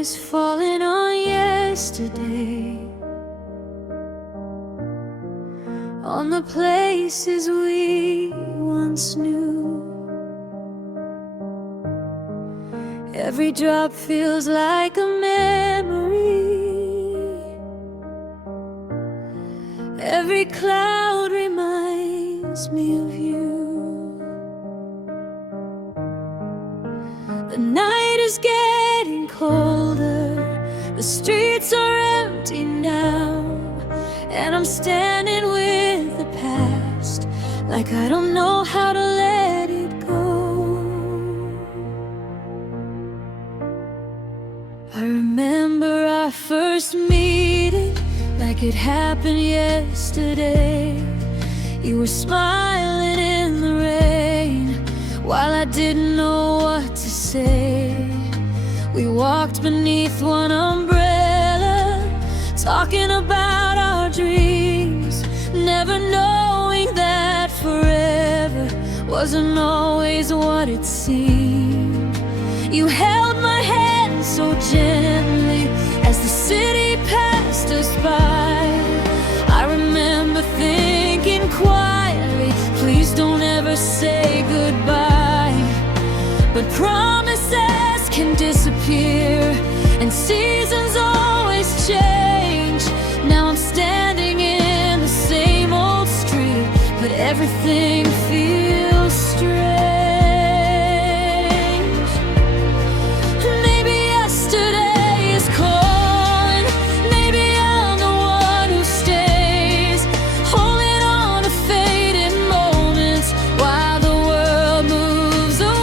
is falling on yesterday, on the places we once knew. Every drop feels like a memory, every cloud reminds me of you. The night is getting colder, the streets are empty now, and I'm standing with the past, like I don't know how to let it go. I remember our first meeting like it happened yesterday. You were smiling in the rain while I didn't know what to say. We walked beneath one umbrella, talking about our dreams, never knowing that forever wasn't always what it seemed. You held my hand so gently as the city passed us by. I remember thinking quietly, please don't ever say goodbye. But promises can disappear, and seasons always change. Now I'm standing in the same old street, but everything feels strange. Maybe yesterday is calling, maybe I'm the one who stays, holding on to faded moments while the world moves away.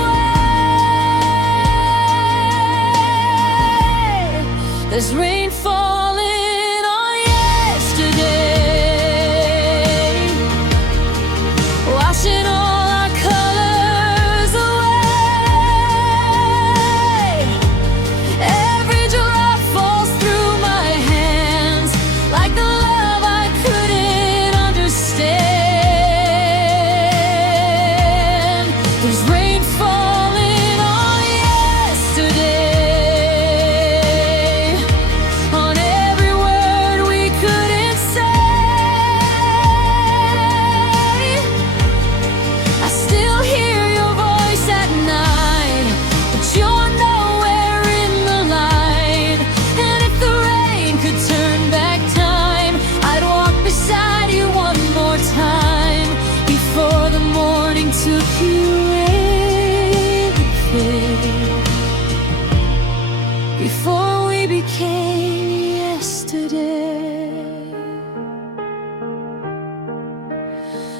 There's rain falling on yesterday, washing all our colors away. Every drop falls through my hands like the love I couldn't understand. There's rain falling on yesterday, on every word we couldn't say. I still hear your voice at night, but you're nowhere in the light. And if the rain could turn back time, I'd walk beside you one more time before the morning took you away. Before we became yesterday,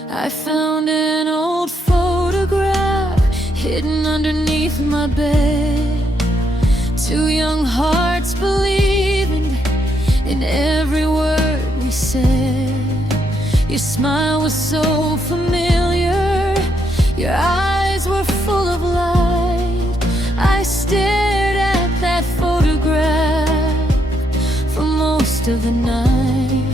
I found an old photograph hidden underneath my bed. Two young hearts believing in every word we said. Your smile was so familiar, your eyes were full of light. I stared at that photograph for most of the night.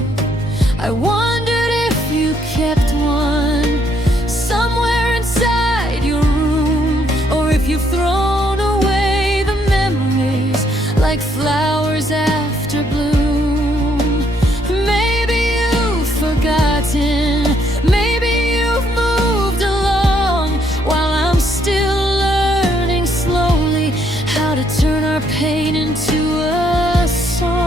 I wondered if you kept one somewhere inside your room, or if you've thrown away the memories like flowers after bloom. Maybe you've forgotten, maybe you've moved along, while I'm still learning slowly how to turn our pain into a song.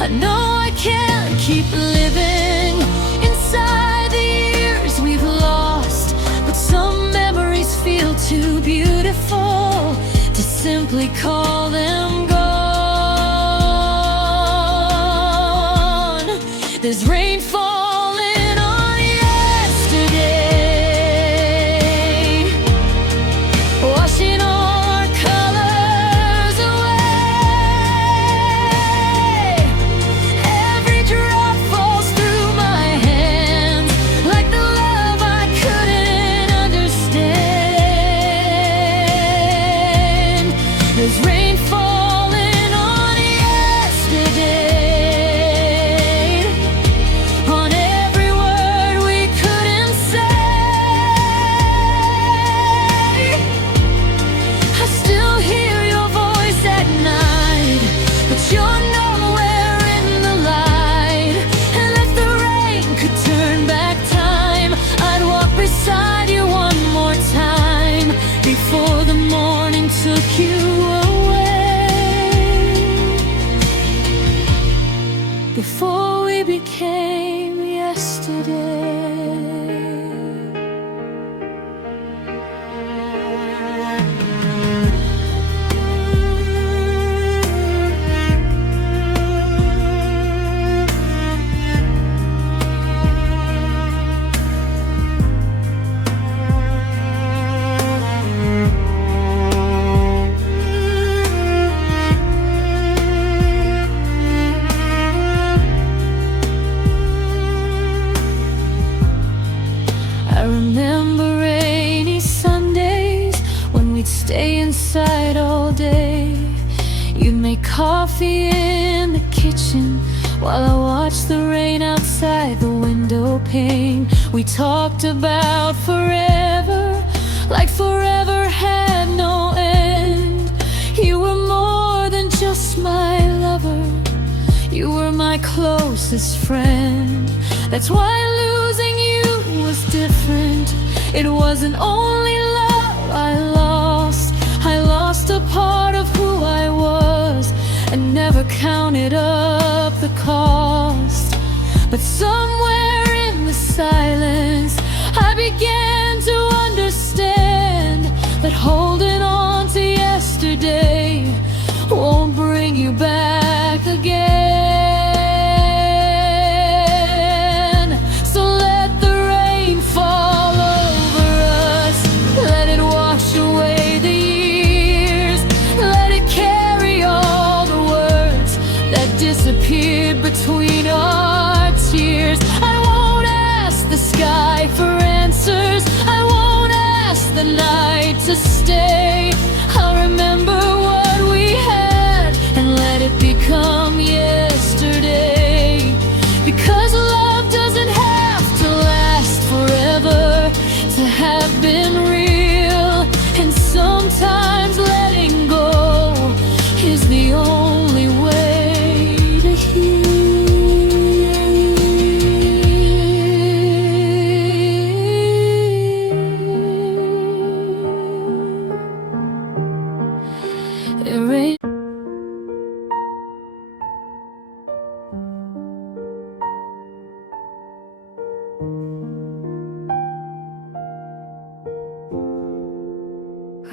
I know I can't keep living inside the years we've lost, but some memories feel too beautiful to simply call them gone. There's rain falling on yesterday, washing all our colors away. Every drop falls through my hands like the love I couldn't understand. There's rain falling coffee in the kitchen while I watched the rain outside the window pane. We talked about forever, like forever had no end. You were more than just my lover, you were my closest friend. That's why losing you was different. It wasn't only love I lost a part of who I was, and never counted up the cost. But somewhere in the silence I began to understand that holding on to yesterday won't bring you back again. So let the rain fall over us, let it wash away the years, let it carry all the words that disappeared between our tears. I won't ask the sky for answers, I won't ask the night to stay. I'll remember what we had and let it become yesterday. Because love doesn't have to last forever to have been real, and sometimes letting go is the only way to heal.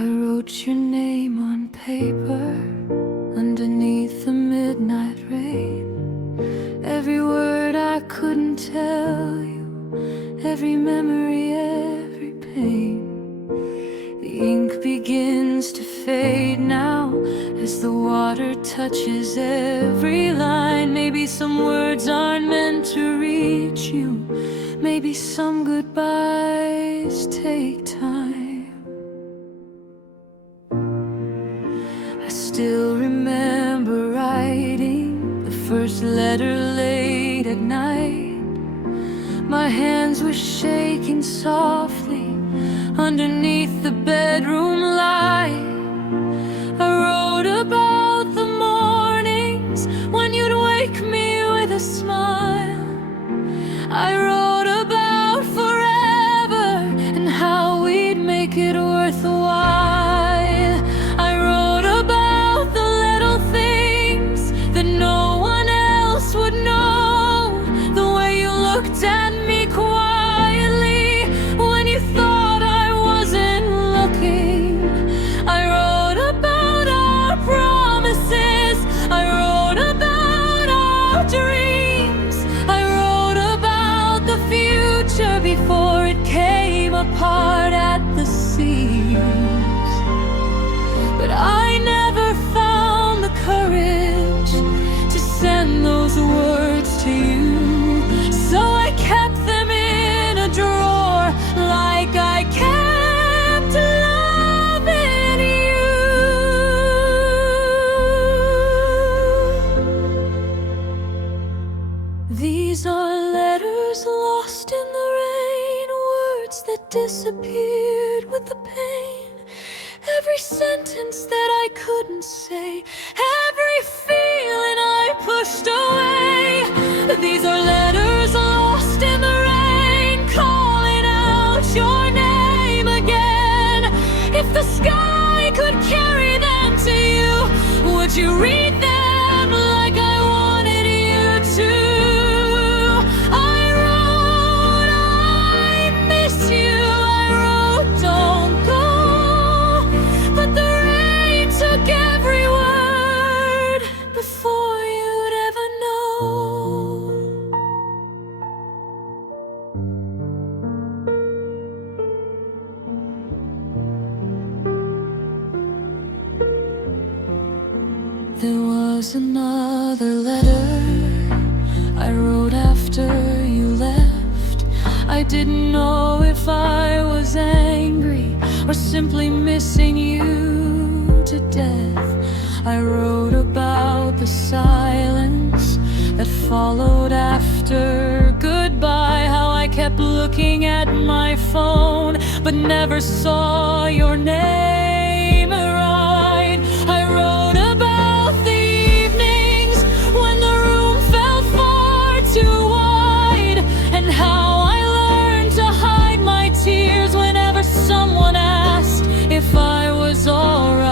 I wrote your name on paper underneath the midnight rain. Every word I couldn't tell you, every memory, every pain. The ink begins to fade now as the water touches every line. Maybe some words aren't meant to reach you, maybe some goodbyes take time. I still remember writing the first letter late at night. My hands were shaking softly underneath the bedroom light. I wrote about the mornings when you'd wake me with a smile. I wrote about forever and how we'd make it worthwhile. I wrote about the little things that no one else would know. The way you looked at me quietly when you thought I wasn't looking. I wrote about our promises, I wrote about our dreams, I wrote about the future before it came apart at the seams. But I never found the courage to send those words to you, so I kept them in a drawer like I kept loving you. These are letters lost in the rain, words that disappeared with the pain. Every sentence that I couldn't say, every feeling I pushed away. These are letters lost in the rain, calling out your name again. If the sky could carry them to you, would you read them like I wanted you to? I wrote, I miss you. I wrote, don't go. But the rain took every word before you'd ever know. There was another letter I wrote after you left. I didn't know if I was angry or simply missing you to death. I wrote about silence that followed after goodbye. How I kept looking at my phone but never saw your name right. I wrote about the evenings when the room felt far too wide, and how I learned to hide my tears whenever someone asked if I was alright.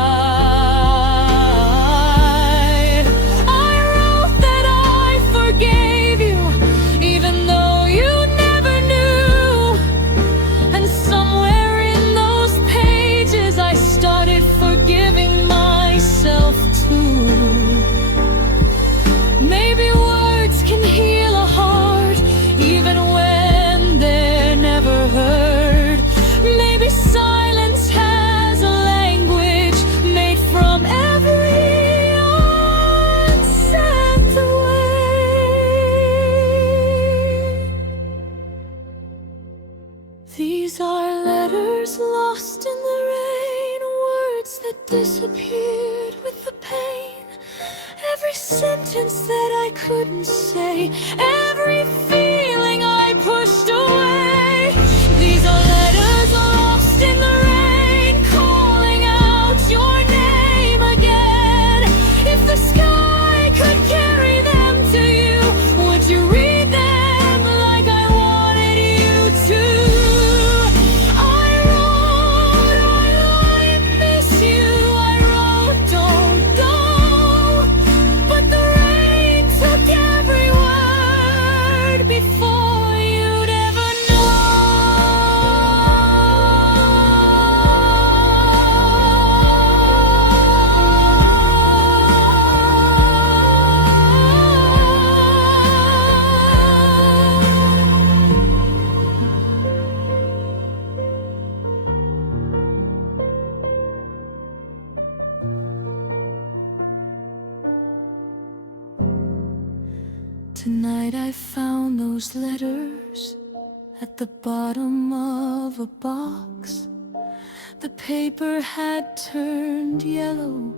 These are letters lost in the rain, words that disappeared with the pain. Every sentence that I couldn't say, every feeling I pushed away. These are letters lost in the rain, calling out your name again. If the sky could carry them to you, would you read them like I wanted you to? Tonight I found those letters at the bottom of a box. The paper had turned yellow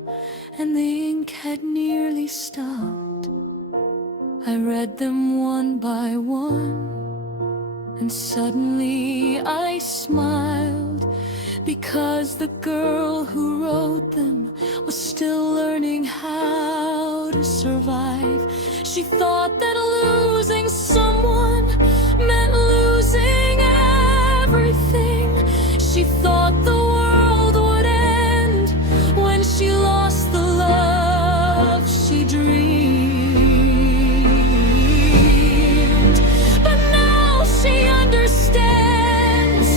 and the ink had nearly stopped. I read them one by one, and suddenly I smiled, because the girl who wrote them was still learning how to survive. She thought that losing someone meant losing everything. She thought the world would end when she lost the love she dreamed. But now she understands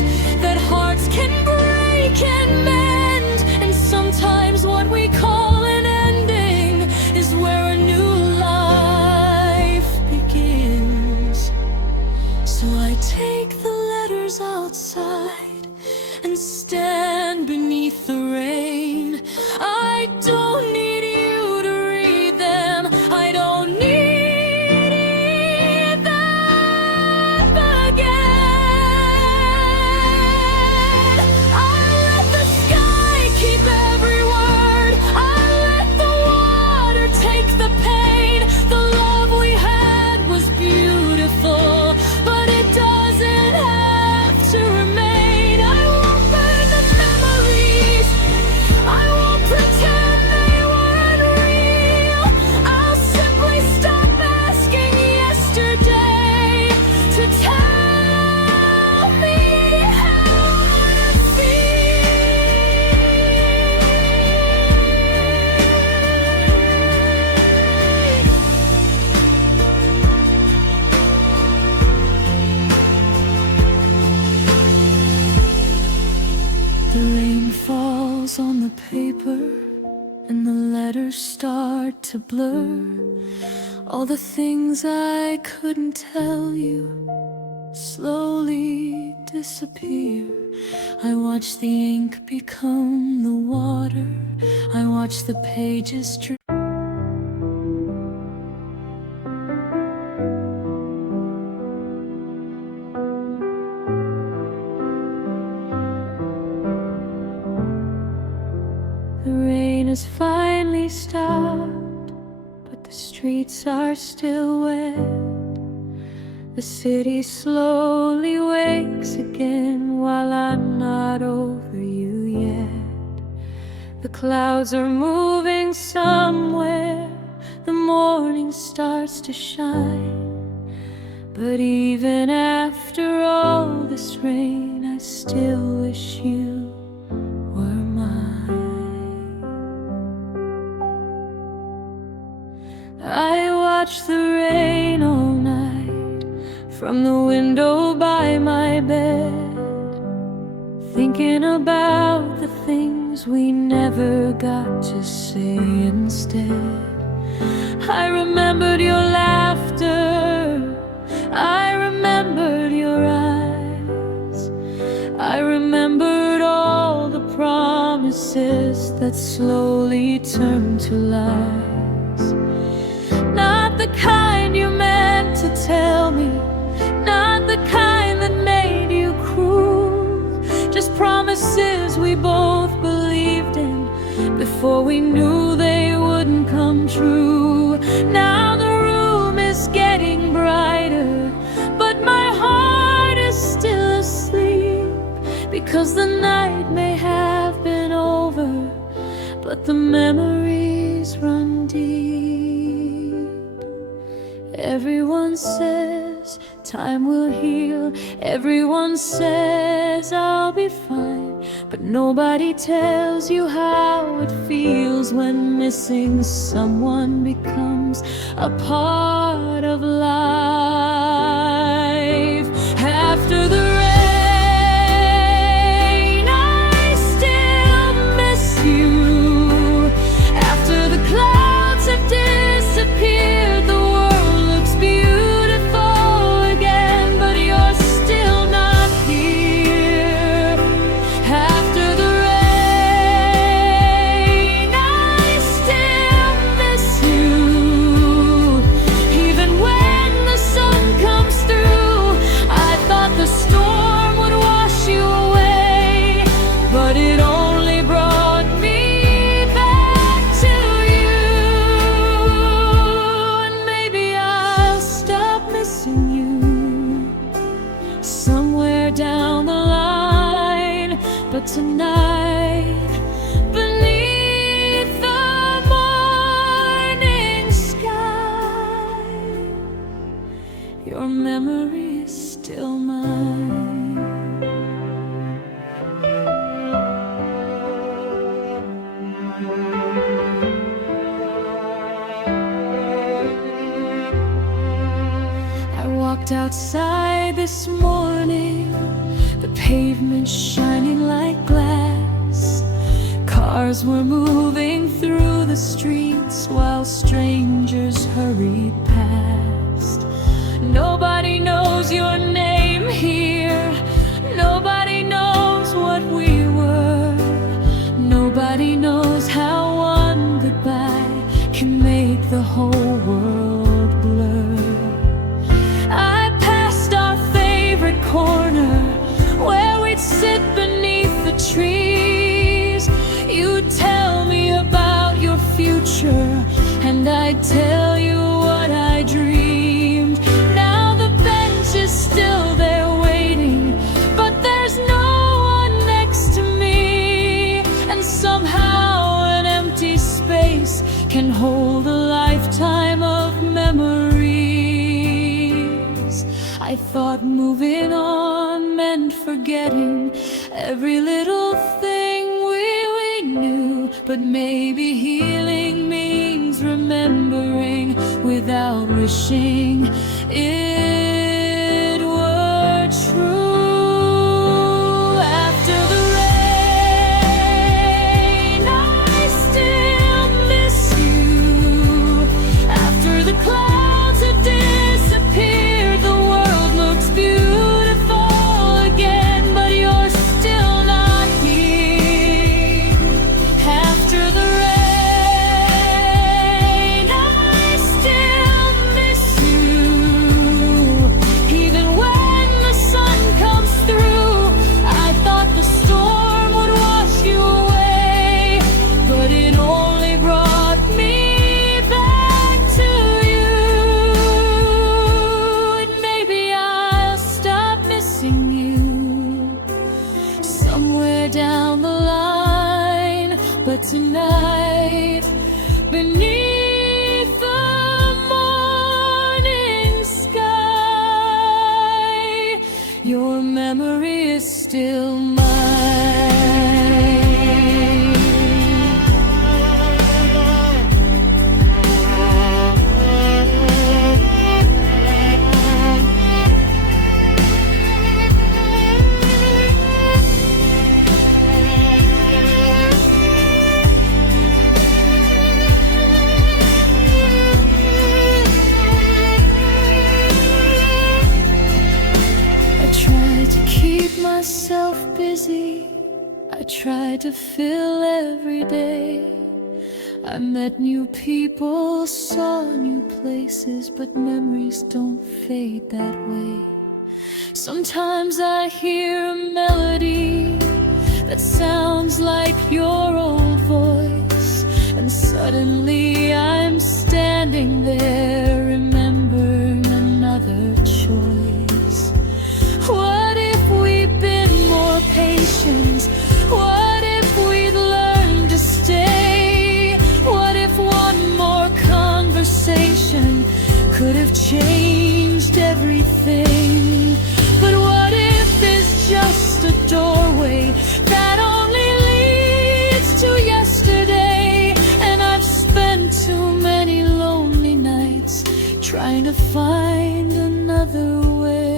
that hearts can break and mend, and sometimes what we call an ending is where a new life begins. So I take the letters outside and stand beneath the rain. I don't need you to read them, I don't need them again. I let the sky keep every word, I let the water take the pain. The love we had was beautiful, but it doesn't have to remain. I won't burn the memories, I won't pretend they weren't real. I'll simply stop asking yesterday to tell me how to The rain falls on the paper and the letters start to blur. All the things I couldn't tell you slowly disappear. I watch the ink become the water, I watch the pages drip. The rain has finally stopped, but the streets are still wet. The city slowly wakes again while I'm not over you yet. The clouds are moving somewhere, the morning starts to shine. But even after all this rain, I still wish you were mine. I watch the rain all night from the window by my bed, thinking about the things we never got to say instead. I remembered your laughter, I remembered your eyes, I remembered all the promises that slowly turned to lies. Not the kind you meant to tell me, not the kind that made you cruel, just promises we both believed in before we knew they wouldn't come true. Now the room is getting brighter, but my heart is still asleep, because the night may have been over, but the memories run deep. Everyone says time will heal, everyone says I'll be fine, but nobody tells you how it feels when missing someone becomes a part of life. After the rain, I still miss you. After the clouds have disappeared, the world looks beautiful again, but you're still not here. After the rain, I still miss you. Even when the sun comes through, I thought the storm would wash you away, but it only brought me back to you. And maybe I'll stop missing you somewhere down the line, but tonight, beneath the morning sky, your memory is still mine. I walked outside this morning, the pavement shining like glass. Cars were moving through the streets while strangers hurried past. Nobody knows your name here, nobody knows what we were, nobody knows how one goodbye can make the whole world blur. I passed our favorite corner where we'd sit beneath the trees. You'd tell me about your future, and I'd tell you what I dreamed. Now the bench is still there waiting, but there's no one next to me, and somehow an empty space can hold a lifetime of memories. I thought moving on meant forgetting every little thing we knew, but maybe healing means remembering without wishing it were true. After the rain, I still miss you. After the clouds have disappeared, the world looks beautiful again, but you're still not here. After the rain, I still miss you. tried to fill every day. I met new people, saw new places, but memories don't fade that way. Sometimes I hear a melody that sounds like your old voice, and suddenly I'm standing there remembering another choice. What if we'd been more patient? What if we'd learned to stay? What if one more conversation could have changed everything? But what if it's just a doorway that only leads to yesterday? And I've spent too many lonely nights trying to find another way.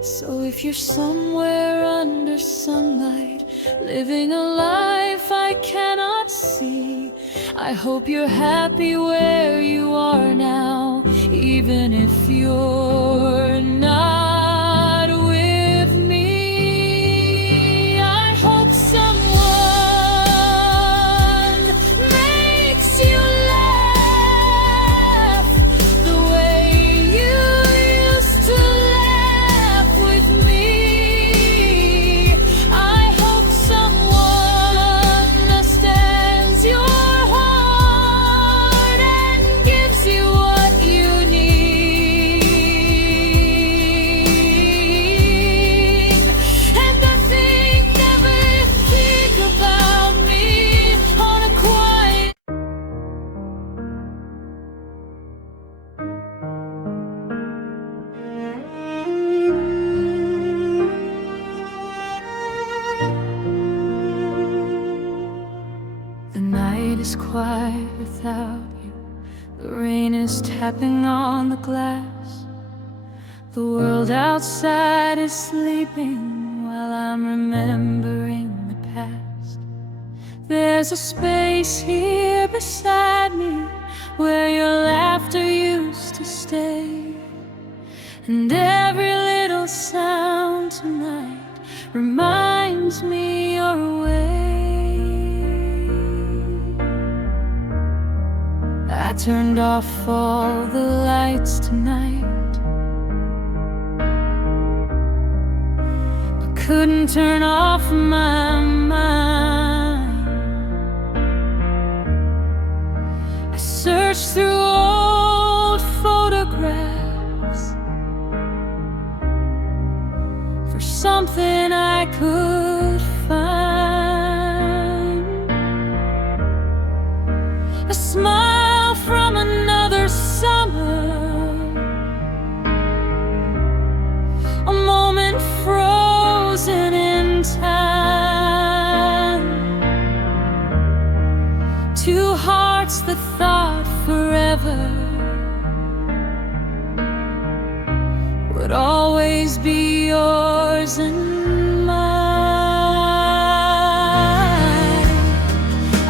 So if you're somewhere under sunlight, living a life I cannot see, I hope you're happy where you are now, even if you're not with me. I hope someone makes you laugh the way you used to laugh with me. I hope someone understands your heart and gives you what you need. And I think, never think about me on a quiet. The night is quiet without you. The rain is tapping on the glass. The world outside is sleeping while I'm remembering the past. There's a space here beside me where your laughter used to stay. And every little sound tonight reminds me you're away. I turned off all the lights tonight, but couldn't turn off my mind. I searched through old photographs for something I could find. A smile from another summer, a moment frozen in time. Two hearts that thought forever would always be yours and mine.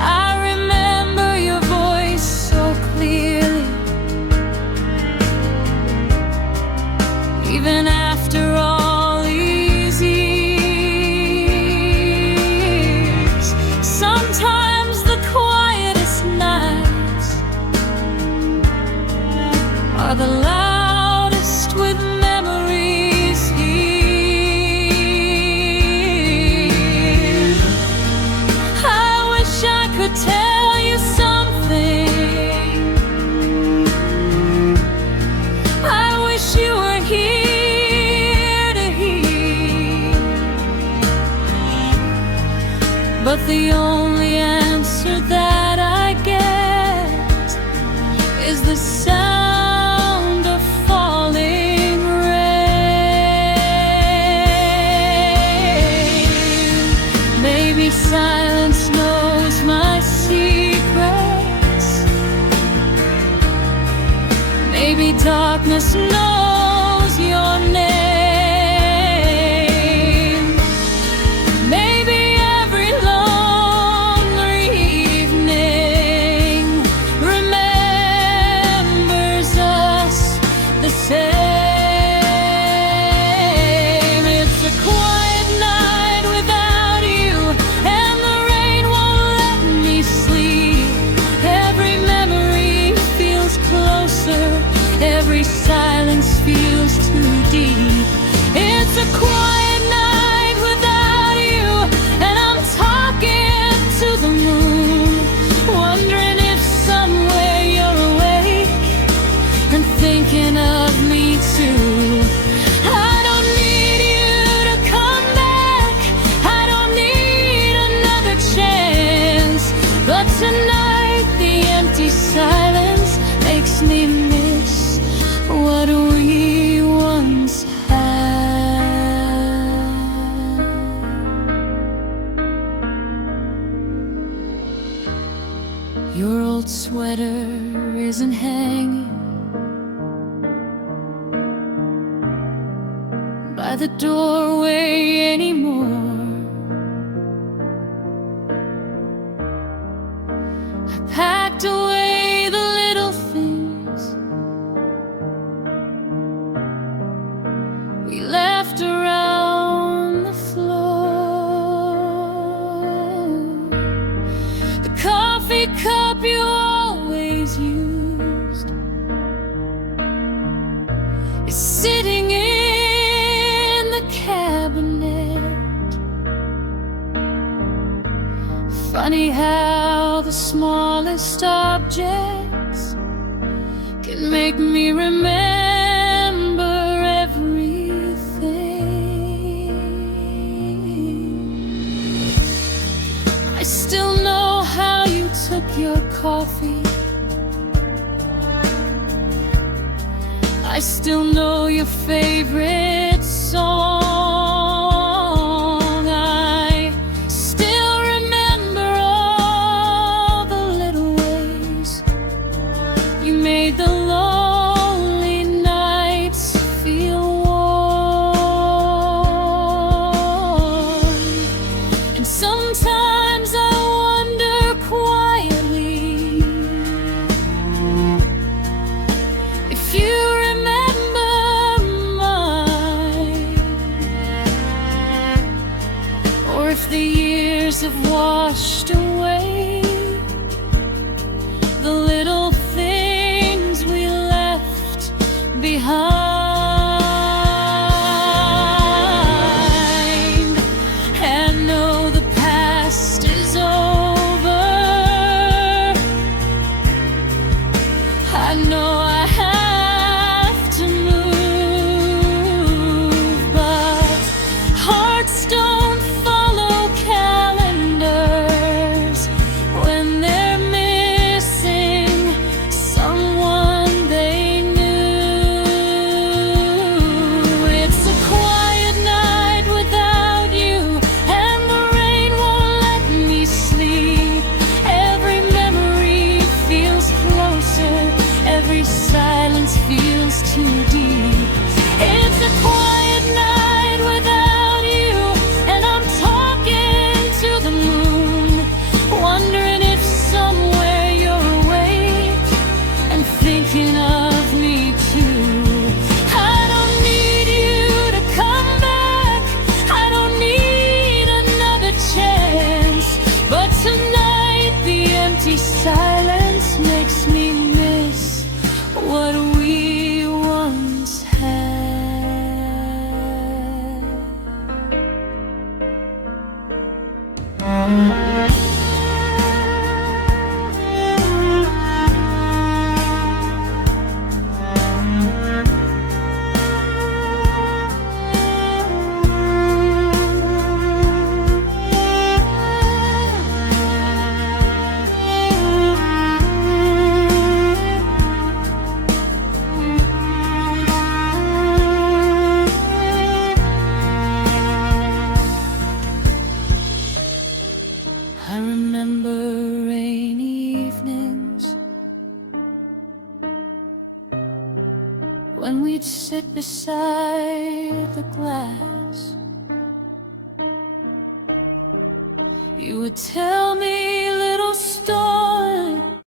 I remember your voice so clearly, even after all these years. Sometimes the quietest nights are the loudest with memories here. I wish I could tell you something. I wish you were here to hear. But the only answer that I get is the sound of falling rain. Maybe silence knows my secrets. Maybe darkness knows your name. Maybe every lonely evening remembers us the same. It's a quiet night without Your old sweater isn't hanging by the doorway anymore. I packed away the little things we left around the floor. The coffee cup you always used is sitting in the cabinet. Funny how the smallest objects can make me remember everything. I still know how you took your coffee. I still know your favorite song. I still remember all the little ways you made the lonely nights feel warm. And sometimes I wonder quietly if you remember mine, or if the years have washed away the little things we left behind. And no, the past is over. I know I have to move, but hearts don't follow calendars when they're missing someone they knew. It's a quiet night without you, and the rain won't let me sleep. Every memory feels closer, every silence feels too deep. It's a quiet night without you, and I'm talking to the moon, wondering if somewhere you're awake and thinking of me too. I don't need you to come back, I don't need another chance, but tonight the empty silence makes me miss what we once had. I remember rainy evenings when we'd sit beside the glass. You would tell me little stories